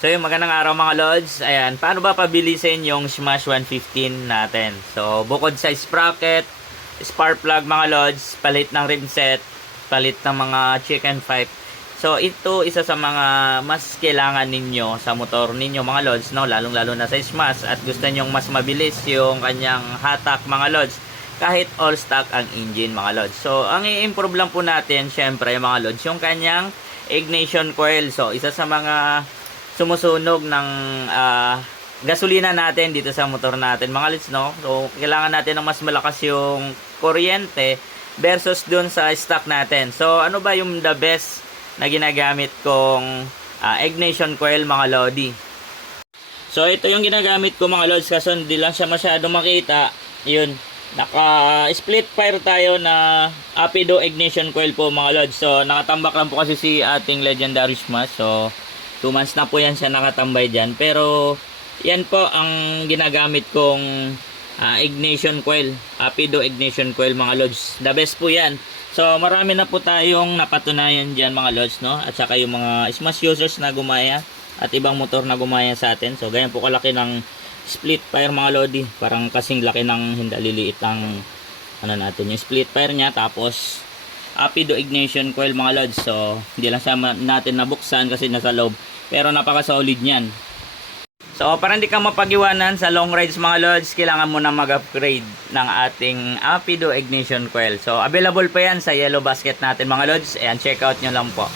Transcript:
So yung magandang araw mga Lods. Ayan, paano ba pabilisin yung Smash 115 natin? So bukod sa sprocket, spark plug mga Lods, palit ng rim set, palit ng mga chicken pipe. So ito isa sa mga mas kailangan ninyo sa motor ninyo mga Lods, no? lalong lalo na sa Smash at gusto nyo mas mabilis yung kanyang hatak mga Lods kahit all stock ang engine mga Lods. So ang i-improve lang po natin syempre mga Lods yung kanyang ignition coil. So isa sa mga sumusunog ng ah, gasolina natin dito sa motor natin. Mga lods no? So kailangan natin ng mas malakas yung kuryente versus dun sa stock natin. So ano ba yung the best na ginagamit kong ah, ignition coil mga lodi? So ito yung ginagamit ko mga lods kasi hindi lang siya masyado makita. Yun naka split fire tayo na Apido ignition coil po mga lods. So nakatambak lang po kasi si ating legendary smash. So 2 months na po yan siya nakatambay dyan. Pero, yan po ang ginagamit kong ah, ignition coil. Apido ignition coil mga lods. The best po yan. So, marami na po tayong napatunayan dyan mga lods, no? At saka yung mga smash users na gumaya at ibang motor na gumaya sa atin. So, ganyan po kalaki ng split fire mga lodi. Parang kasing laki ng hindaliliit ang ano natin, yung split fire niya. Tapos, Apido ignition coil mga lods. So, hindi lang siya natin nabuksan kasi nasa loob. Pero napaka-solid niyan. So, para hindi ka mapag-iwanan sa long rides mga lods, kailangan mo na mag-upgrade ng ating Apido ignition coil. So, available pa yan sa yellow basket natin mga lods. Ayan, check out nyo lang po.